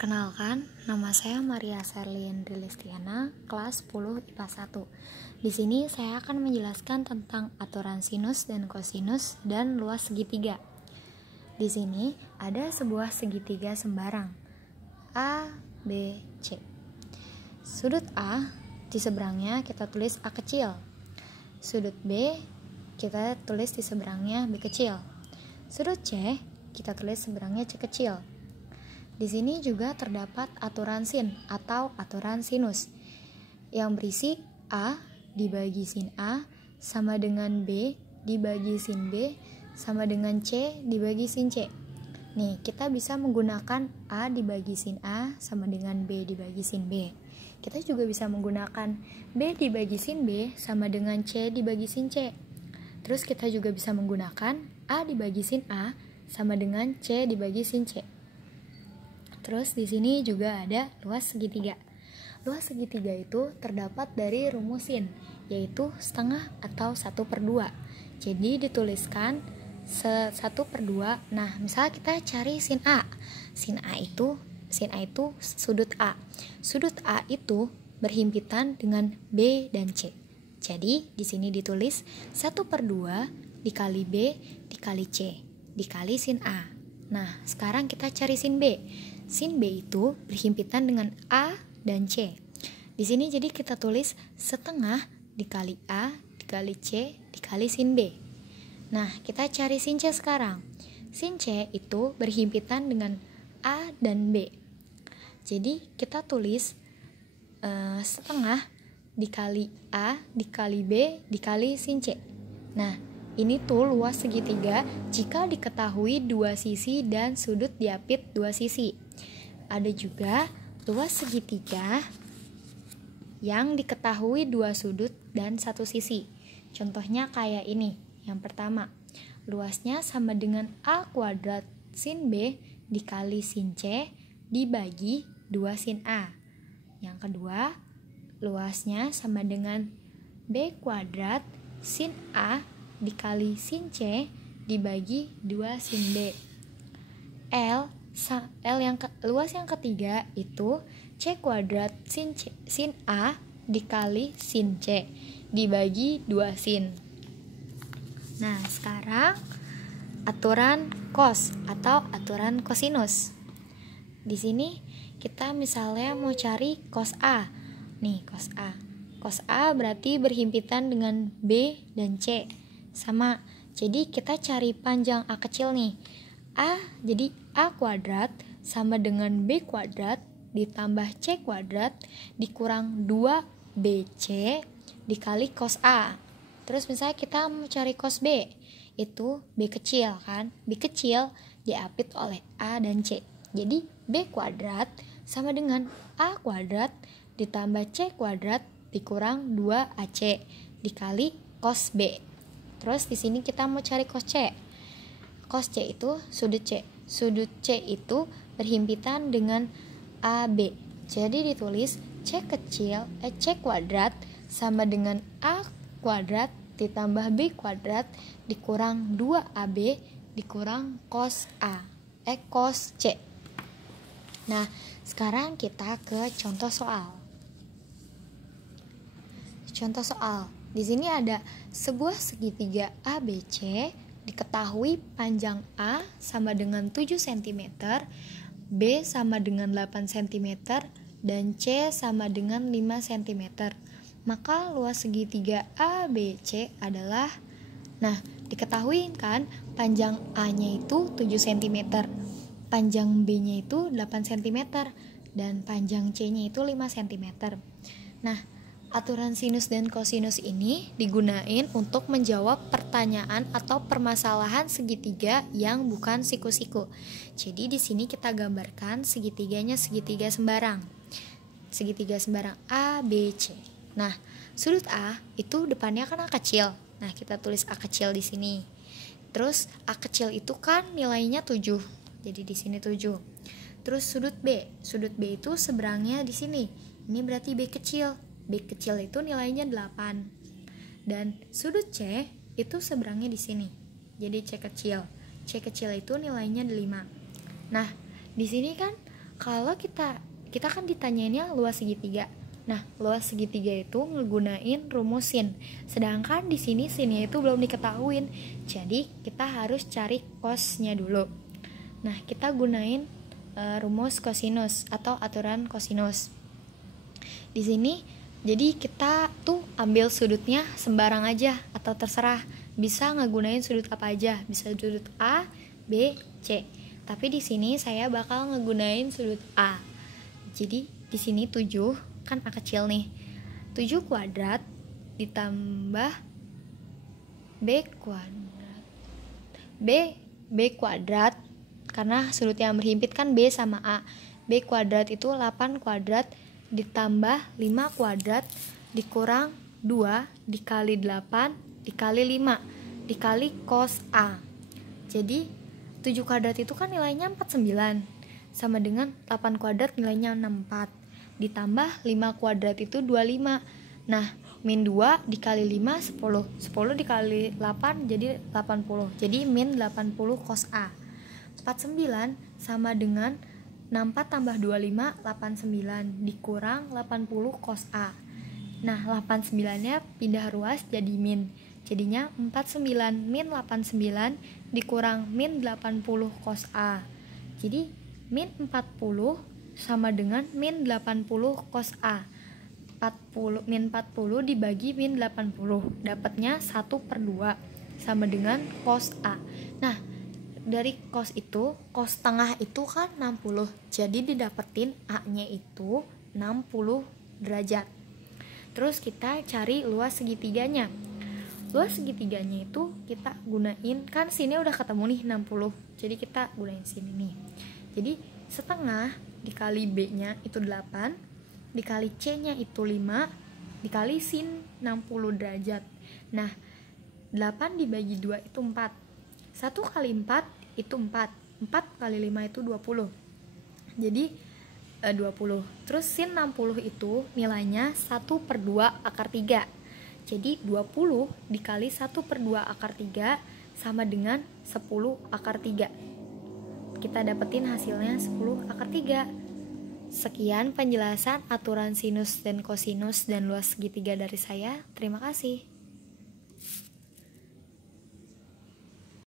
Perkenalkan, nama saya Maria Serlin Rilistiana, kelas 10 IPA 1. Di sini saya akan menjelaskan tentang aturan sinus dan kosinus dan luas segitiga. Di sini ada sebuah segitiga sembarang A, B, C. Sudut A di seberangnya kita tulis A kecil. Sudut B kita tulis di seberangnya B kecil. Sudut C kita tulis seberangnya C kecil. Di sini juga terdapat aturan sin atau aturan sinus yang berisi A dibagi sin A sama dengan B dibagi sin B sama dengan C dibagi sin C. Nih, kita bisa menggunakan A dibagi sin A sama dengan B dibagi sin B. Kita juga bisa menggunakan B dibagi sin B sama dengan C dibagi sin C. Terus kita juga bisa menggunakan A dibagi sin A sama dengan C dibagi sin C. Terus di sini juga ada luas segitiga. Luas segitiga itu terdapat dari rumus sin, yaitu setengah atau 1/2. Jadi dituliskan 1/2. Nah, misalnya kita cari sin A. Sin A itu sudut A. Sudut A itu berhimpitan dengan B dan C. Jadi di sini ditulis 1/2 dikali B dikali C dikali sin A. Nah, sekarang kita cari sin B. Sin B itu berhimpitan dengan A dan C. Di sini jadi kita tulis setengah dikali A dikali C dikali sin B. Nah, kita cari sin C sekarang. Sin C itu berhimpitan dengan A dan B. Jadi kita tulis setengah dikali A dikali B dikali sin C. Nah, ini tuh luas segitiga jika diketahui dua sisi dan sudut diapit dua sisi. Ada juga luas segitiga yang diketahui dua sudut dan satu sisi. Contohnya kayak ini. Yang pertama, luasnya sama dengan A kuadrat sin B dikali sin C dibagi 2 sin A. Yang kedua, luasnya sama dengan B kuadrat sin A dikali sin C dibagi 2 sin B. Luas yang ketiga itu C kuadrat sin A dikali sin C dibagi 2 sin. Nah, sekarang aturan cos atau aturan kosinus. Di sini kita misalnya mau cari cos A. Nih, cos A. Cos A berarti berhimpitan dengan B dan C. Sama. Jadi kita cari panjang A kecil nih. Jadi A kuadrat sama dengan B kuadrat ditambah C kuadrat dikurang 2BC dikali cos A. Terus misalnya kita mau cari cos B, itu B kecil kan. B kecil diapit oleh A dan C. Jadi B kuadrat sama dengan A kuadrat ditambah C kuadrat dikurang 2AC dikali cos B. Terus di sini kita mau cari cos C. Cos C itu sudut C. Sudut C itu berhimpitan dengan AB. Jadi ditulis C kuadrat sama dengan A kuadrat ditambah B kuadrat dikurang 2AB dikurang cos C. Nah, sekarang kita ke contoh soal. Contoh soal. Di sini ada sebuah segitiga ABC. Diketahui panjang A sama dengan 7 cm, B sama dengan 8 cm, dan C sama dengan 5 cm. Maka luas segitiga ABC adalah, nah, diketahui kan panjang A-nya itu 7 cm, panjang B-nya itu 8 cm, dan panjang C-nya itu 5 cm. Nah, aturan sinus dan kosinus ini digunain untuk menjawab pertanyaan atau permasalahan segitiga yang bukan siku-siku. Jadi di sini kita gambarkan segitiganya segitiga sembarang. Segitiga sembarang A, B, C. Nah, sudut A itu depannya kan A kecil. Nah, kita tulis A kecil di sini. Terus A kecil itu kan nilainya 7. Jadi di sini 7. Terus sudut B itu seberangnya di sini. Ini berarti B kecil. B kecil itu nilainya 8. Dan sudut C itu seberangnya di sini. Jadi C kecil itu nilainya 5. Nah, di sini kan Kalau kita kan ditanyainnya luas segitiga. Nah, luas segitiga itu ngegunain rumus sin. Sedangkan di sini sinnya itu belum diketahuin. Jadi, kita harus cari cosnya dulu. Nah, kita gunain rumus kosinus atau aturan kosinus. Di sini jadi kita tuh ambil sudutnya sembarang aja atau terserah. Bisa ngegunain sudut apa aja, bisa sudut A, B, C. Tapi di sini saya bakal ngegunain sudut A. Jadi di sini 7 kan A kecil nih. 7 kuadrat ditambah B kuadrat karena sudut yang berhimpit kan B sama A. B kuadrat itu 8 kuadrat ditambah 5 kuadrat dikurang 2 dikali 8 dikali 5 dikali cos A. Jadi 7 kuadrat itu kan nilainya 49 sama dengan 8 kuadrat nilainya 64 ditambah 5 kuadrat itu 25. Nah, min 2 dikali 5 10 dikali 8 jadi 80. Jadi min 80 cos A. 49 sama dengan 64 tambah 25 89 dikurang 80 cos A. Nah, 89 nya pindah ruas jadi min. Jadinya 49 min 89 dikurang min 80 cos A. Jadi min 40 sama dengan min 80 cos A. Min 40 dibagi min 80 dapatnya 1/2 sama dengan cos A. Nah, dari cos itu, cos tengah itu kan 60. Jadi didapetin A-nya itu 60 derajat. Terus kita cari luas segitiganya. Luas segitiganya itu kita gunain, kan sini udah ketemu nih 60. Jadi kita gunain sini nih. Jadi setengah dikali B-nya itu 8, dikali C-nya itu 5, dikali sin 60 derajat. Nah, 8 dibagi 2 itu 4. 1 kali 4 itu 4. 4 kali 5 itu 20. Jadi 20. Terus sin 60 itu nilainya 1/2 akar 3. Jadi 20 dikali 1/2 akar 3 sama dengan 10 akar 3. Kita dapetin hasilnya 10 akar 3. Sekian penjelasan aturan sinus dan kosinus dan luas segitiga dari saya. Terima kasih.